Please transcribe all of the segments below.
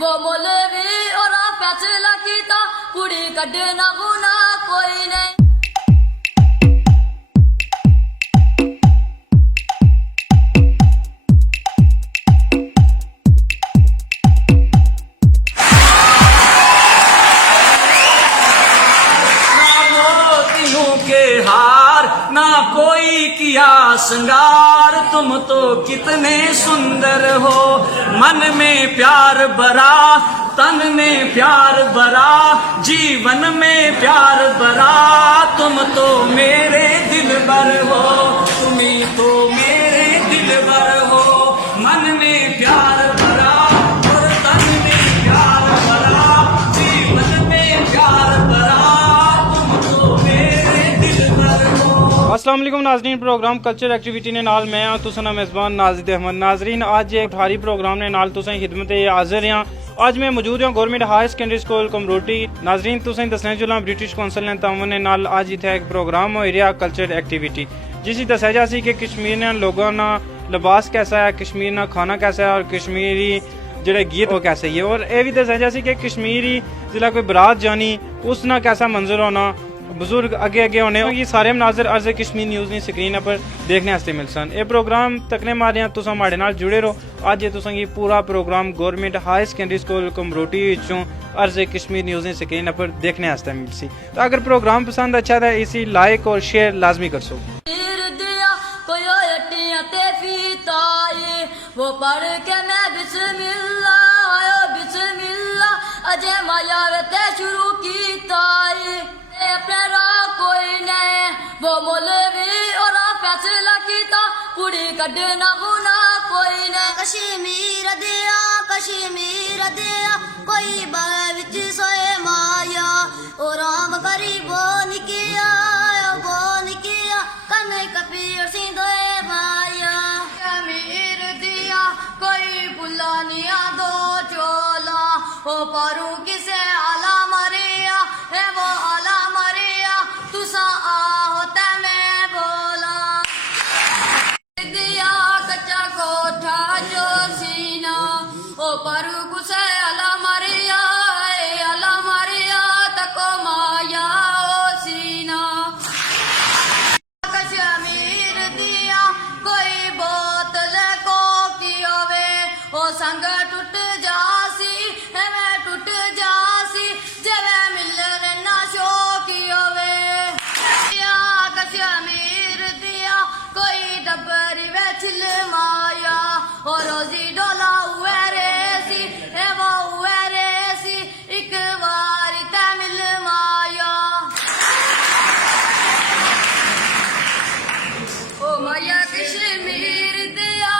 وہ مولوی اور فیصلہ کیتا کڑی کڈنا گناہ کوئی نہیں. نہ کوئی کیا سنگار تم تو کتنے سندر ہو من میں پیار بھرا تن میں پیار بھرا جیون میں پیار بھرا تم تو میرے دل بھر ہو تم ہی تو میرے دل بھر ہو من میں پیار بھرا اور تن میں پیار بھرا جیون میں پیار بھرا تم تو میرے دل بھر ہو. السلام علیکم ناظرین. پروگرام کلچر ایکٹیویٹی نے نال میں ہوں تساں میزبان نازد احمد. ناظرین اج ایک بھاری پروگرام نے نال تساں خدمت حاضر ہاں. اج میں موجود ہوں گورنمنٹ ہائر سیکنڈری سکول کمروٹی. ناظرین تساں دسنا چلاں برٹش کونسل نے تعاون نے نال اج ایتھے ایک پروگرام ہو رہا کلچر ایکٹیویٹی جس دسیا جا سی کہ کشمیر نے لوگوں نا لباس کیسا ہے, کشمیر نا کھانا کیسا ہے اور کشمیری جڑے گیت وہ کیسے ہے, اور یہ بھی دسیا جا سی کہ کشمیری ضلع کوئی برات جانی اس نا کیسا منظر ہونا, بزرگ اگے اگے ہونے, یہ سارے مناظر عرض کشمیر نیوز نے سکرین پر دیکھنے واسطے مل سن. یہ پروگرام تکنے مارے ہیں تساں ماڑے نال جڑے رہو. اج تساں یہ پورا programme government higher secondary school Kamroti وچوں عرض کشمیر نیوز نے سکرین پر دیکھنے واسطے مل سی. تو اگر پروگرام پسند اچھا ہے اسی لائک اور شیئر لازمی کر سو. وہ پڑھ کے میں بسم اللہ اجے مایا تے شروع کیتا پیرا کوئی نہیں وہ مولوی اور فیصلہ کیتا کڑی کڈنا گناہ کوئی نہیں. کشمیر دیا کوئی باہ وچ سوئے مایا او رام غریبو نکیا کنے کپیر سندھے مایا. کشمیر دیا کوئی بلا نیا دو چولا او پارو کسے آلہ مریا ہے وہ آلہ مریا تسا آہو تے میں بولا دیا کچا کوٹھا جو سینا او پارو کسے آلہ مریا اے آلہ مریا تکو مایا او سینا. کشمیر دیا کوئی بوتل کو کی ہوئے او سنگ ٹوٹ جاسی میں ٹوٹ جاسی جب ملن نہ شو کی ہوئے. کشمیر دیا کوئی ڈبری وے چل مایا اور روزی ڈولا ہوئے ریسی اے وہ ہوئے ریسی ایک باری تے مل مایا. او مایا کشمیر دیا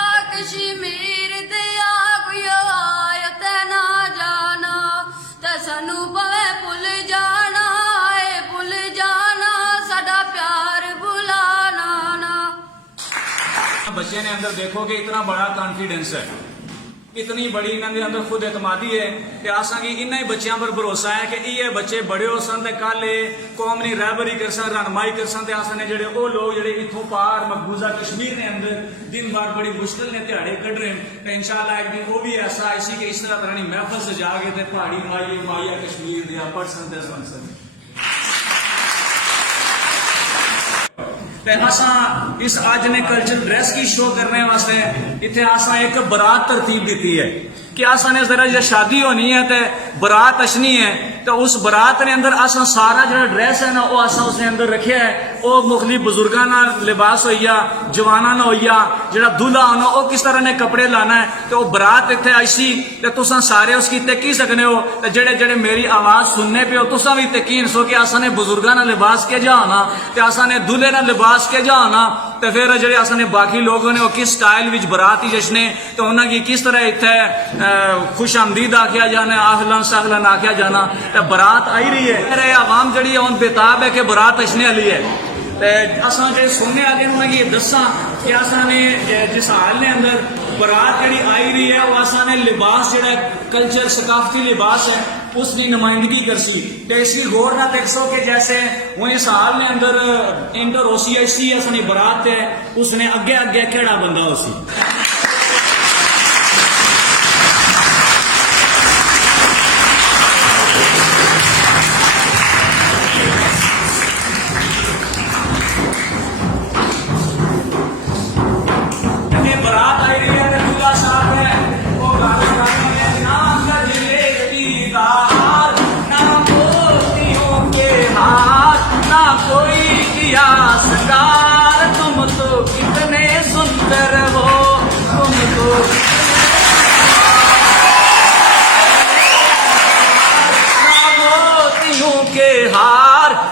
کوئی آیا تے نہ جانا تے سانو پوے بھول جانا اے بھول جانا ساڈا پیار بھلانا نا. بچے نے اندر دیکھو کہ اتنا بڑا کانفیڈنس ہے, اتنی بڑی انہوں نے اندر خود اعتمادی ہے کہ آساں کی انہیں بچیاں پر بھروسہ ہے کہ یہ بچے بڑے ہو سن تے کل قوم نے رہبری کر سن رہنمائی کر سن تے آساں نے جڑے وہ لوگ جڑے اتھوں پار مقبوضہ کشمیر نے اندر دن بار بڑی مشکل نے تہاڑے کڈ رہے ہیں تے انشاءاللہ ایک دن وہ بھی ایسا اسی کہ اس طرح طرح محفل سے جا کے تے پہاڑی مایا کشمیر دیا پڑھ سن تے سن سن. اس آج نے کلچر ڈریس کی شو کرنے واسطے اتنے آسا ایک برات ترتیب دیتی ہے کہ آسا نے ذرا جب شادی ہونی ہے تے برات اشنی ہے تو اس برات نے اندر آسا سارا جڑا ڈریس ہے نا وہ آسا اس نے اندر رکھیا ہے. وہ مختلف بزرگاں نا لباس ہوئیا, جواناں نا ہوئیا, جڑا دلہا ہونا وہ کس طرح نے کپڑے لانا ہے تو وہ برات اتنے آئیسی تے تساں سارے اس کی تکی سکنے ہو. جڑے جڑے میری آواز سننے پہ ہو تساں بھی تکین سو کہ آسا نے بزرگاں نا لباس کے جا ہونا تے آسا نے دلہے نا لباس کے جا ہونا تے پھر جڑے آسا نے باقی لوگوں نے وہ کس سٹائل وچ برات ہی جشنے تو انہاں کی کس طرح اتنے خوش آمدید آکھیا جانا, اہلاً سہلاً آکھیا جانا. تے برات آئی رہی ہے, میرے عوام جڑی ہے ان بےتاب ہے کہ برات اشنے والی ہے. اساں جڑے سننے والے انہوں نے یہ دساں کہ اساں نے جس حال نے اندر برات جڑی آئی رہی ہے وہ اساں نے لباس جڑا کلچر ثقافتی لباس ہے اس کی نمائندگی کر سی. تو اس کی غور نہ دیکھ سو کہ جیسے وہ اس حال نے اندر انٹر ہو سی ایسی اسانی برات ہے اس نے اگے اگے کیڑا بندہ ہو سی.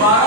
12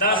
10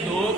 2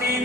3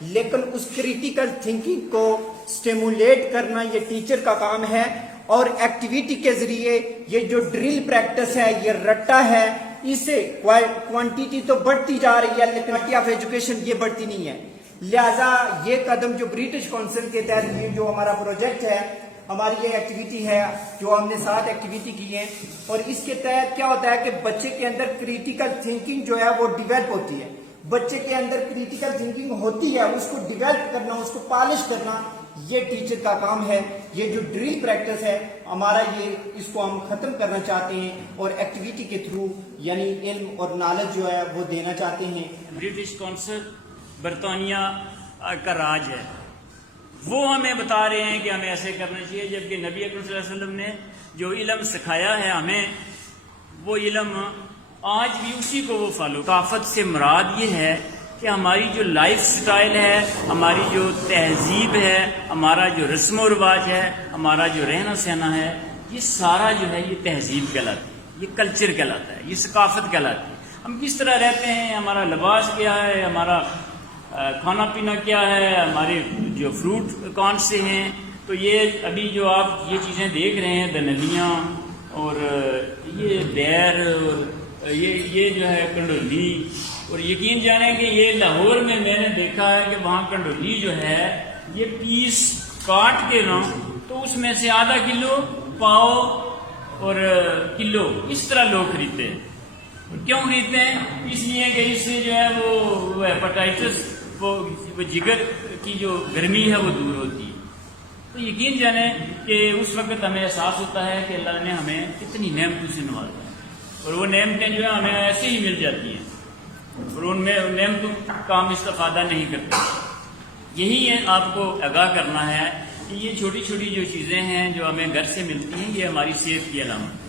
لیکن اس کریٹیکل تھنکنگ کو سٹیمولیٹ کرنا یہ ٹیچر کا کام ہے. اور ایکٹیویٹی کے ذریعے یہ جو ڈرل پریکٹس ہے، یہ رٹا ہے، اسے کوانٹیٹی تو بڑھتی جا رہی ہے لیکن کوالٹی آف ایجوکیشن یہ بڑھتی نہیں ہے. لہذا یہ قدم جو برٹش کونسل کے تحت یہ جو ہمارا پروجیکٹ ہے، ہماری یہ ایکٹیویٹی ہے جو ہم نے 7 ایکٹیویٹی کی ہیں، اور اس کے تحت کیا ہوتا ہے کہ بچے کے اندر کریٹیکل تھنکنگ جو ہے وہ ڈیولپ ہوتی ہے. بچے کے اندر کریٹیکل تھنکنگ ہوتی ہے، اس کو ڈیولپ کرنا، اس کو پالش کرنا یہ ٹیچر کا کام ہے. یہ جو ڈرل پریکٹس ہے ہمارا، یہ اس کو ہم ختم کرنا چاہتے ہیں اور ایکٹیویٹی کے تھرو یعنی علم اور نالج جو ہے وہ دینا چاہتے ہیں. برٹش کونسل برطانیہ کا راج ہے، وہ ہمیں بتا رہے ہیں کہ ہمیں ایسے کرنا چاہیے، جبکہ نبی اکرم صلی اللہ علیہ وسلم نے جو علم سکھایا ہے ہمیں، وہ علم آج بھی اسی کو وہ فالو. ثقافت سے مراد یہ ہے کہ ہماری جو لائف سٹائل ہے، ہماری جو تہذیب ہے، ہمارا جو رسم و رواج ہے، ہمارا جو رہنا سہنا ہے، یہ سارا جو ہے یہ تہذیب کہلاتی ہے، یہ کلچر کہلاتا ہے، یہ ثقافت کہلاتی ہے. ہم کس طرح رہتے ہیں، ہمارا لباس کیا ہے، ہمارا کھانا پینا کیا ہے، ہمارے جو فروٹ کون سے ہیں. تو یہ ابھی جو آپ یہ چیزیں دیکھ رہے ہیں، دنلیاں اور یہ بیر اور یہ جو ہے کنڈولی، اور یقین جانیں کہ یہ لاہور میں نے دیکھا ہے کہ وہاں کنڈولی جو ہے یہ پیس کاٹ کے نا، تو اس میں سے آدھا کلو، پاؤ اور کلو اس طرح لوگ خریدتے ہیں. کیوں خریدتے ہیں؟ اس لیے کہ اس سے جو ہے وہ ہیپاٹائٹس، وہ جگر کی جو گرمی ہے وہ دور ہوتی ہے. تو یقین جانیں کہ اس وقت ہمیں احساس ہوتا ہے کہ اللہ نے ہمیں کتنی نعمتوں سے نوازا ہے، اور وہ نعمتیں جو ہیں ہمیں ایسے ہی مل جاتی ہیں، اور ان میں نعمتوں کا ہم استفادہ نہیں کرتے. یہی ہے آپ کو آگاہ کرنا ہے کہ یہ چھوٹی چھوٹی جو چیزیں ہیں جو ہمیں گھر سے ملتی ہیں، یہ ہماری صحت کی علامت ہے.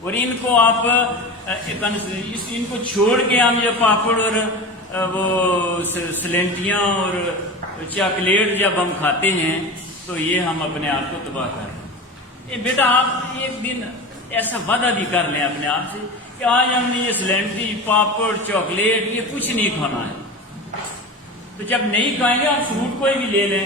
اور ان کو آپ ان کو چھوڑ کے ہم جو پاپڑ اور وہ سلینٹیاں اور چاکلیٹ جب ہم کھاتے ہیں تو یہ ہم اپنے آپ کو تباہ کر رہے ہیں. بیٹا آپ ایک دن ایسا وعدہ بھی کر لیں اپنے آپ سے کہ آج ہم نے یہ سلینٹی، پاپڑ، چاکلیٹ یہ کچھ نہیں کھانا ہے. تو جب نہیں کھائیں گے، آپ فروٹ کوئی بھی لے لیں،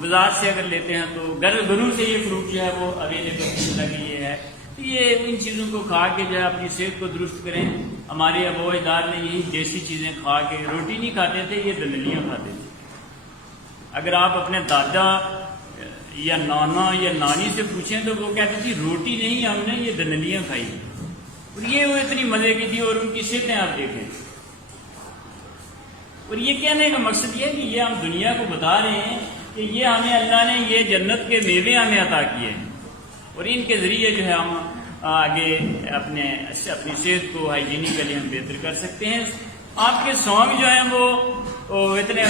بازار سے اگر لیتے ہیں تو گھروں سے یہ فروٹ جو ہے وہ اویلیبل لگی یہ ہے. یہ ان چیزوں کو کھا کے جو ہے اپنی صحت کو درست کریں. ہمارے ابو اجداد نے یہی دیسی چیزیں کھا کے، روٹی نہیں کھاتے تھے، یہ دندلیاں کھاتے تھے. اگر آپ اپنے دادا یا نانا یا نانی سے پوچھیں تو وہ کہتے تھی روٹی نہیں، ہم نے یہ دندلیاں کھائی، اور یہ وہ اتنی مزے کی تھی، اور ان کی صحتیں آپ دیکھیں. اور یہ کہنے کا مقصد یہ ہے کہ یہ ہم دنیا کو بتا رہے ہیں کہ یہ ہمیں اللہ نے یہ جنت کے میوے ہمیں عطا کیے ہیں، اور ان کے ذریعے جو ہے ہم آگے اپنی صحت کو ہائیجینکلی ہم بہتر کر سکتے ہیں. آپ کے سانگ جو ہیں وہ اتنے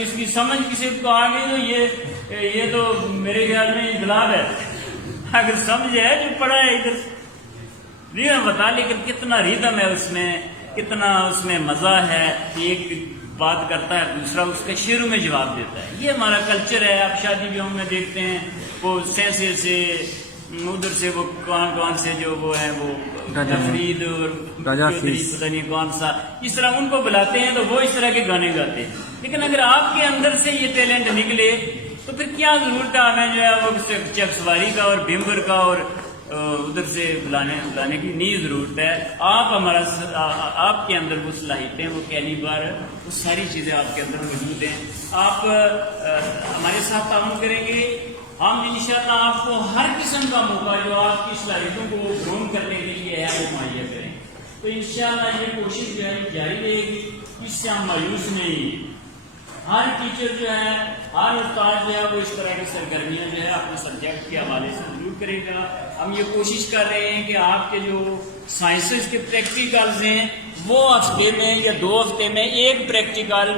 اس کی سمجھ کسی کو آ گئی تو یہ تو میرے خیال میں انقلاب ہے. اگر سمجھ ہے جو پڑھا ہے ادھر ریدم بتا، لیکن کتنا ریدم ہے اس میں، کتنا اس میں مزہ ہے. ایک بات کرتا ہے دوسرا اس کے شعروں میں جواب دیتا ہے. یہ ہمارا کلچر ہے. آپ شادی بیاہوں میں دیکھتے ہیں وہ سیسے سے ادھر سے وہ کون سے جو وہ ہیں وہ تفرید اور پتہ نہیں کون سا، اس طرح ان کو بلاتے ہیں تو وہ اس طرح کے گانے گاتے ہیں. لیکن اگر آپ کے اندر سے یہ ٹیلنٹ نکلے تو پھر کیا ضرورت ہے ہمیں جو ہے وہ چک سواری کا اور بھمبر کا اور ادھر سے بلانے کی نہیں ضرورت ہے. آپ کے اندر وہ صلاحیتیں، وہ کیلیبر، وہ ساری چیزیں آپ کے اندر موجود ہیں. آپ ہمارے ساتھ تعاون کریں گے، ہم انشاءاللہ آپ کو ہر قسم کا موقع جو آپ کی صلاحیتوں کو گروم کرنے کے لیے ہے وہ مہیا کریں. تو انشاءاللہ یہ کوشش جو ہے جاری رہے گی، اس سے ہم مایوس نہیں. ہر ٹیچر جو ہے، ہر استاد جو ہے وہ اس طرح کی سرگرمیاں جو ہے اپنے سبجیکٹ کے حوالے سے ضرور کرے گا. ہم یہ کوشش کر رہے ہیں کہ آپ کے جو سائنسز کے پریکٹیکلز ہیں وہ ہفتے میں یا 2 ہفتے میں ایک پریکٹیکل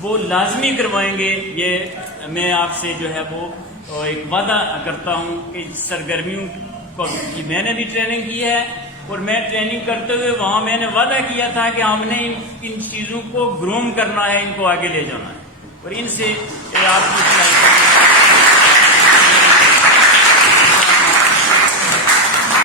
وہ لازمی کروائیں گے. یہ میں آپ سے جو ہے وہ ایک وعدہ کرتا ہوں کہ سرگرمیوں کو میں نے بھی ٹریننگ کی ہے، اور میں ٹریننگ کرتے ہوئے وہاں میں نے وعدہ کیا تھا کہ ہم نے ان چیزوں کو گروم کرنا ہے، ان کو آگے لے جانا ہے، اور ان سے آپ کی